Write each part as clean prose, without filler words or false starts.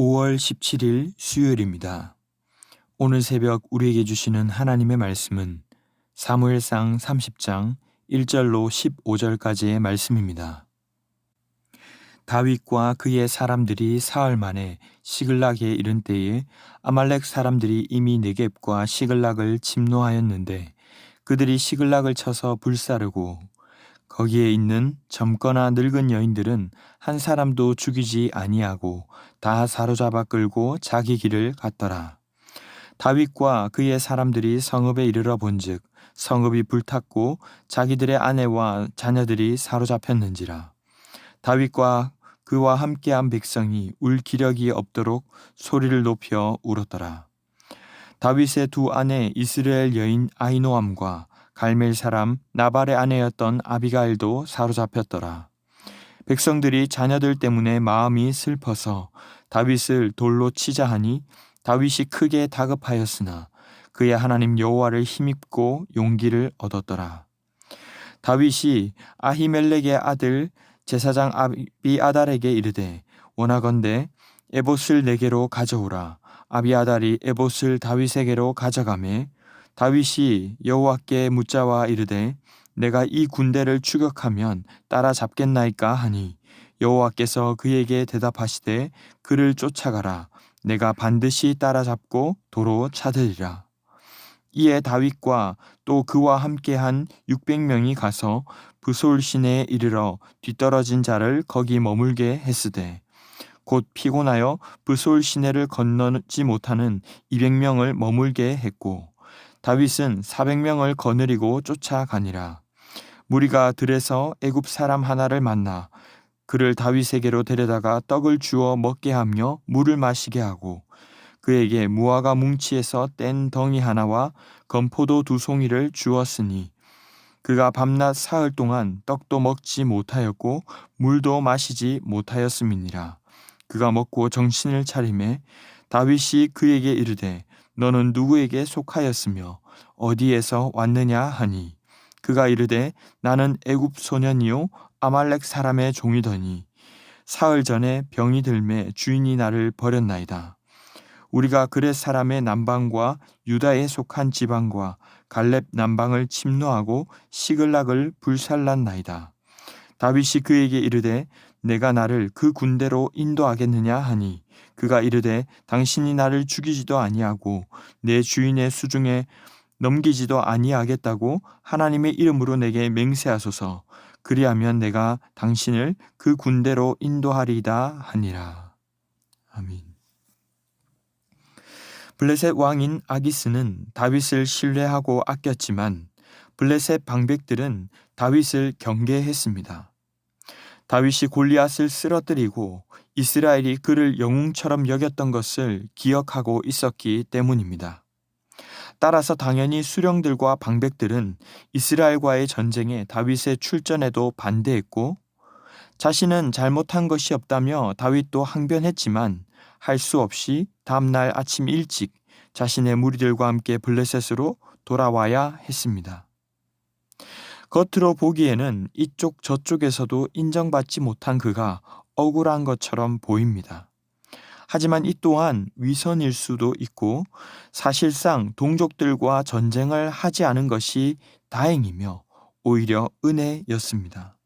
5월 17일 수요일입니다. 오늘 새벽 우리에게 주시는 하나님의 말씀은 사무엘상 30장 1절로 15절까지의 말씀입니다. 다윗과 그의 사람들이 사흘 만에 시글락에 이른 때에 아말렉 사람들이 이미 네겝과 시글락을 침노하였는데 그들이 시글락을 쳐서 불사르고 거기에 있는 젊거나 늙은 여인들은 한 사람도 죽이지 아니하고 다 사로잡아 끌고 자기 길을 갔더라. 다윗과 그의 사람들이 성읍에 이르러 본즉 성읍이 불탔고 자기들의 아내와 자녀들이 사로잡혔는지라. 다윗과 그와 함께한 백성이 울 기력이 없도록 소리를 높여 울었더라. 다윗의 두 아내 이스라엘 여인 아히노암과 갈멜 사람 나발의 아내였던 아비가일도 사로잡혔더라. 백성들이 자녀들 때문에 마음이 슬퍼서 다윗을 돌로 치자 하니 다윗이 크게 다급하였으나 그의 하나님 여호와를 힘입고 용기를 얻었더라. 다윗이 아히멜렉의 아들 제사장 아비아달에게 이르되 원하건대 에봇을 내게로 가져오라. 아비아달이 에봇을 다윗에게로 가져가매 다윗이 여호와께 묻자와 이르되 내가 이 군대를 추격하면 따라잡겠나이까 하니 여호와께서 그에게 대답하시되 그를 쫓아가라. 내가 반드시 따라잡고 도로 찾으리라. 이에 다윗과 또 그와 함께한 600명이 가서 브솔 시내에 이르러 뒤떨어진 자를 거기 머물게 했으되 곧 피곤하여 브솔 시내를 건너지 못하는 200명을 머물게 했고 다윗은 400명을 거느리고 쫓아가니라. 무리가 들에서 애굽 사람 하나를 만나 그를 다윗에게로 데려다가 떡을 주어 먹게 하며 물을 마시게 하고 그에게 무화과 뭉치에서 뗀 덩이 하나와 건포도 2송이를 주었으니 그가 밤낮 사흘 동안 떡도 먹지 못하였고 물도 마시지 못하였음이니라. 그가 먹고 정신을 차리매 다윗이 그에게 이르되 너는 누구에게 속하였으며 어디에서 왔느냐 하니 그가 이르되 나는 애굽 소년이요 아말렉 사람의 종이더니 사흘 전에 병이 들매 주인이 나를 버렸나이다. 우리가 그렛 사람의 남방과 유다에 속한 지방과 갈렙 남방을 침노하고 시글락을 불살랐나이다. 다윗이 그에게 이르되 내가 나를 그 군대로 인도하겠느냐 하니 그가 이르되 당신이 나를 죽이지도 아니하고 내 주인의 수중에 넘기지도 아니하겠다고 하나님의 이름으로 내게 맹세하소서. 그리하면 내가 당신을 그 군대로 인도하리이다 하니라. 아멘. 블레셋 왕인 아기스는 다윗을 신뢰하고 아꼈지만 블레셋 방백들은 다윗을 경계했습니다. 다윗이 골리앗을 쓰러뜨리고 이스라엘이 그를 영웅처럼 여겼던 것을 기억하고 있었기 때문입니다. 따라서 당연히 수령들과 방백들은 이스라엘과의 전쟁에 다윗의 출전에도 반대했고 자신은 잘못한 것이 없다며 다윗도 항변했지만 할 수 없이 다음날 아침 일찍 자신의 무리들과 함께 블레셋으로 돌아와야 했습니다. 겉으로 보기에는 이쪽 저쪽에서도 인정받지 못한 그가 억울한 것처럼 보입니다. 하지만 이 또한 위선일 수도 있고 사실상 동족들과 전쟁을 하지 않은 것이 다행이며 오히려 은혜였습니다.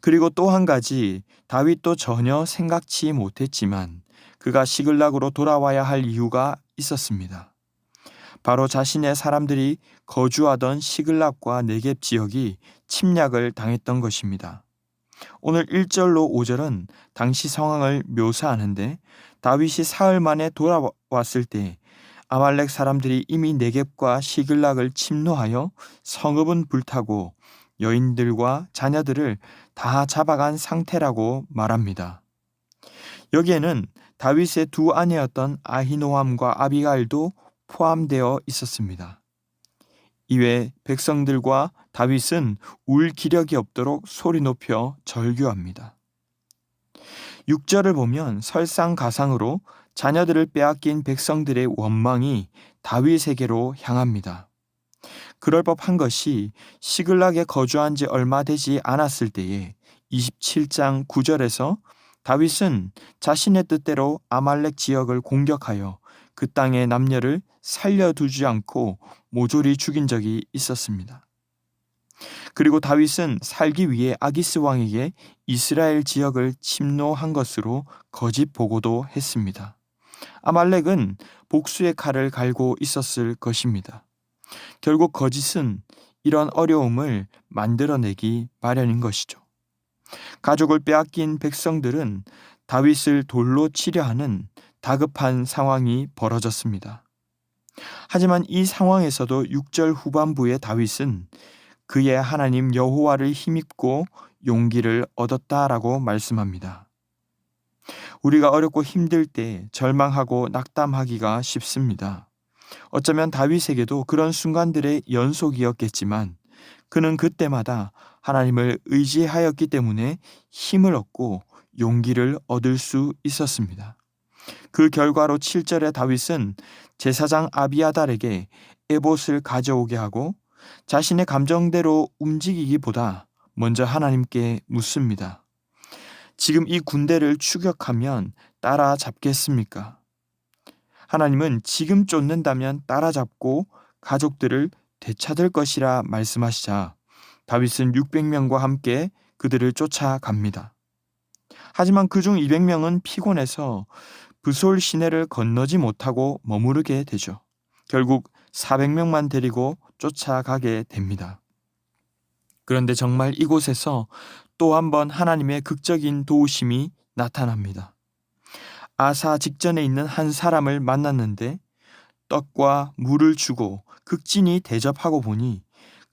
그리고 또 한 가지 다윗도 전혀 생각지 못했지만 그가 시글락으로 돌아와야 할 이유가 있었습니다. 바로 자신의 사람들이 거주하던 시글락과 네겝 지역이 침략을 당했던 것입니다. 오늘 1절로 5절은 당시 상황을 묘사하는데 다윗이 사흘 만에 돌아왔을 때 아말렉 사람들이 이미 네겝과 시글락을 침노하여 성읍은 불타고 여인들과 자녀들을 다 잡아간 상태라고 말합니다. 여기에는 다윗의 두 아내였던 아히노함과 아비가일도 포함되어 있었습니다. 이외 백성들과 다윗은 울 기력이 없도록 소리 높여 절규합니다. 6절을 보면 설상가상으로 자녀들을 빼앗긴 백성들의 원망이 다윗에게로 향합니다. 그럴 법한 것이 시글락에 거주한 지 얼마 되지 않았을 때에 27장 9절에서 다윗은 자신의 뜻대로 아말렉 지역을 공격하여 그 땅의 남녀를 살려두지 않고 모조리 죽인 적이 있었습니다. 그리고 다윗은 살기 위해 아기스 왕에게 이스라엘 지역을 침노한 것으로 거짓 보고도 했습니다. 아말렉은 복수의 칼을 갈고 있었을 것입니다. 결국 거짓은 이런 어려움을 만들어내기 마련인 것이죠. 가족을 빼앗긴 백성들은 다윗을 돌로 치려 하는 다급한 상황이 벌어졌습니다. 하지만 이 상황에서도 6절 후반부의 다윗은 그의 하나님 여호와를 힘입고 용기를 얻었다라고 말씀합니다. 우리가 어렵고 힘들 때 절망하고 낙담하기가 쉽습니다. 어쩌면 다윗에게도 그런 순간들의 연속이었겠지만 그는 그때마다 하나님을 의지하였기 때문에 힘을 얻고 용기를 얻을 수 있었습니다. 그 결과로 7절에 다윗은 제사장 아비아달에게 에봇을 가져오게 하고 자신의 감정대로 움직이기보다 먼저 하나님께 묻습니다. 지금 이 군대를 추격하면 따라잡겠습니까? 하나님은 지금 쫓는다면 따라잡고 가족들을 되찾을 것이라 말씀하시자 다윗은 600명과 함께 그들을 쫓아갑니다. 하지만 그중 200명은 피곤해서 브솔 시내를 건너지 못하고 머무르게 되죠. 결국 400명만 데리고 쫓아가게 됩니다. 그런데 정말 이곳에서 또 한 번 하나님의 극적인 도우심이 나타납니다. 아사 직전에 있는 한 사람을 만났는데 떡과 물을 주고 극진히 대접하고 보니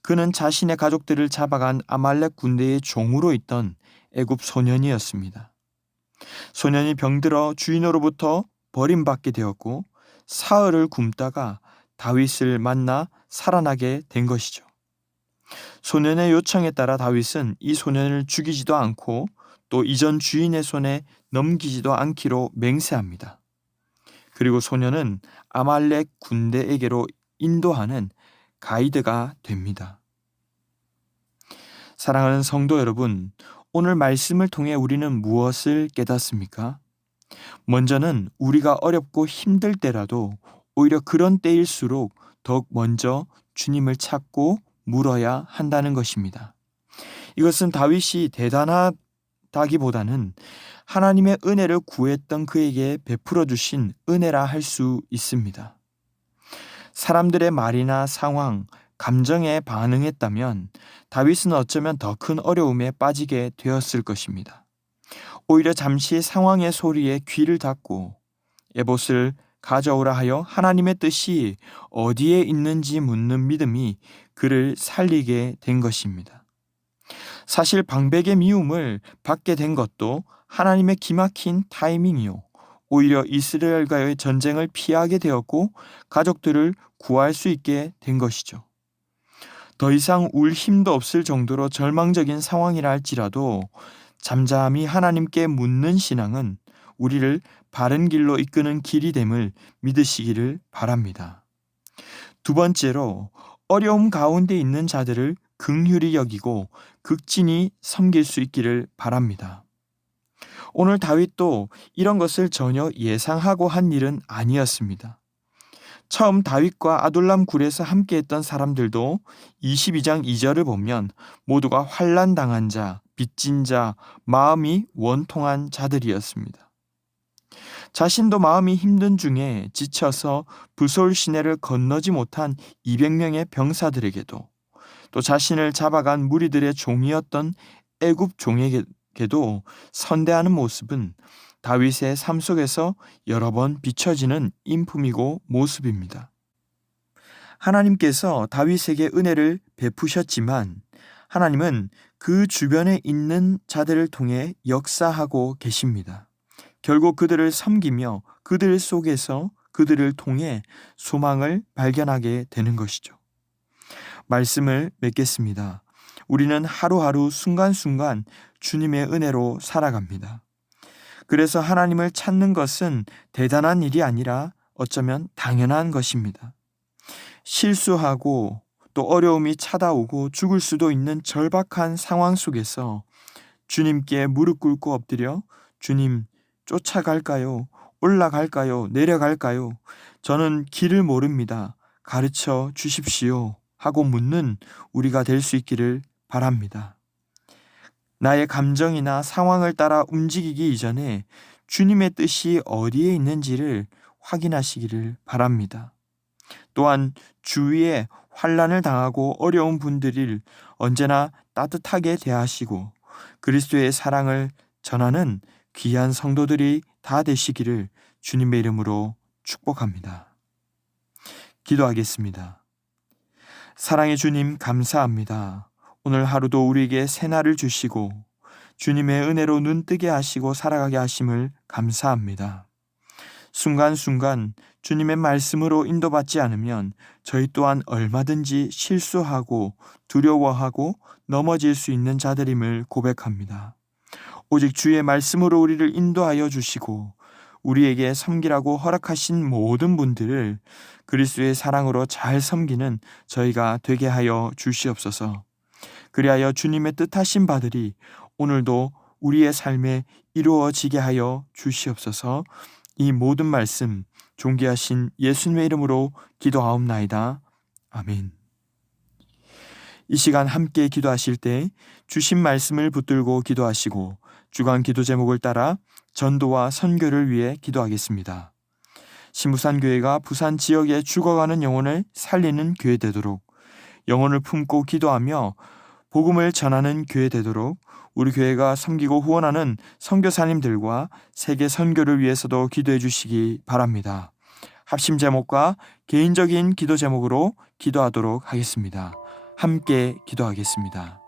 그는 자신의 가족들을 잡아간 아말렉 군대의 종으로 있던 애굽 소년이었습니다. 소년이 병들어 주인으로부터 버림받게 되었고 사흘을 굶다가 다윗을 만나 살아나게 된 것이죠. 소년의 요청에 따라 다윗은 이 소년을 죽이지도 않고 또 이전 주인의 손에 넘기지도 않기로 맹세합니다. 그리고 소년은 아말렉 군대에게로 인도하는 가이드가 됩니다. 사랑하는 성도 여러분, 오늘 말씀을 통해 우리는 무엇을 깨닫습니까? 먼저는 우리가 어렵고 힘들 때라도 오히려 그런 때일수록 더욱 먼저 주님을 찾고 물어야 한다는 것입니다. 이것은 다윗이 대단하다기보다는 하나님의 은혜를 구했던 그에게 베풀어 주신 은혜라 할 수 있습니다. 사람들의 말이나 상황, 감정에 반응했다면 다윗은 어쩌면 더 큰 어려움에 빠지게 되었을 것입니다. 오히려 잠시 상황의 소리에 귀를 닫고 에봇을 가져오라 하여 하나님의 뜻이 어디에 있는지 묻는 믿음이 그를 살리게 된 것입니다. 사실 방백의 미움을 받게 된 것도 하나님의 기막힌 타이밍이요. 오히려 이스라엘과의 전쟁을 피하게 되었고 가족들을 구할 수 있게 된 것이죠. 더 이상 울 힘도 없을 정도로 절망적인 상황이라 할지라도 잠잠히 하나님께 묻는 신앙은 우리를 바른 길로 이끄는 길이 됨을 믿으시기를 바랍니다. 두 번째로 어려움 가운데 있는 자들을 긍휼히 여기고 극진히 섬길 수 있기를 바랍니다. 오늘 다윗도 이런 것을 전혀 예상하고 한 일은 아니었습니다. 처음 다윗과 아둘람 굴에서 함께했던 사람들도 22장 2절을 보면 모두가 환난 당한 자, 빚진 자, 마음이 원통한 자들이었습니다. 자신도 마음이 힘든 중에 지쳐서 부솔 시내를 건너지 못한 200명의 병사들에게도 또 자신을 잡아간 무리들의 종이었던 애굽 종에게도 선대하는 모습은 다윗의 삶 속에서 여러 번 비춰지는 인품이고 모습입니다. 하나님께서 다윗에게 은혜를 베푸셨지만 하나님은 그 주변에 있는 자들을 통해 역사하고 계십니다. 결국 그들을 섬기며 그들 속에서 그들을 통해 소망을 발견하게 되는 것이죠. 말씀을 맺겠습니다. 우리는 하루하루 순간순간 주님의 은혜로 살아갑니다. 그래서 하나님을 찾는 것은 대단한 일이 아니라 어쩌면 당연한 것입니다. 실수하고 또 어려움이 찾아오고 죽을 수도 있는 절박한 상황 속에서 주님께 무릎 꿇고 엎드려 주님, 쫓아갈까요? 올라갈까요? 내려갈까요? 저는 길을 모릅니다. 가르쳐 주십시오. 하고 묻는 우리가 될 수 있기를 바랍니다. 나의 감정이나 상황을 따라 움직이기 이전에 주님의 뜻이 어디에 있는지를 확인하시기를 바랍니다. 또한 주위에 환난을 당하고 어려운 분들을 언제나 따뜻하게 대하시고 그리스도의 사랑을 전하는 귀한 성도들이 다 되시기를 주님의 이름으로 축복합니다. 기도하겠습니다. 사랑의 주님, 감사합니다. 오늘 하루도 우리에게 새날을 주시고 주님의 은혜로 눈뜨게 하시고 살아가게 하심을 감사합니다. 순간순간 주님의 말씀으로 인도받지 않으면 저희 또한 얼마든지 실수하고 두려워하고 넘어질 수 있는 자들임을 고백합니다. 오직 주의 말씀으로 우리를 인도하여 주시고 우리에게 섬기라고 허락하신 모든 분들을 그리스도의 사랑으로 잘 섬기는 저희가 되게 하여 주시옵소서. 그리하여 주님의 뜻하신 바들이 오늘도 우리의 삶에 이루어지게 하여 주시옵소서. 이 모든 말씀 존귀하신 예수님의 이름으로 기도하옵나이다. 아멘. 이 시간 함께 기도하실 때 주신 말씀을 붙들고 기도하시고 주간 기도 제목을 따라 전도와 선교를 위해 기도하겠습니다. 신부산교회가 부산 지역에 죽어가는 영혼을 살리는 교회 되도록, 영혼을 품고 기도하며 복음을 전하는 교회 되도록 우리 교회가 섬기고 후원하는 선교사님들과 세계 선교를 위해서도 기도해 주시기 바랍니다. 합심 제목과 개인적인 기도 제목으로 기도하도록 하겠습니다. 함께 기도하겠습니다.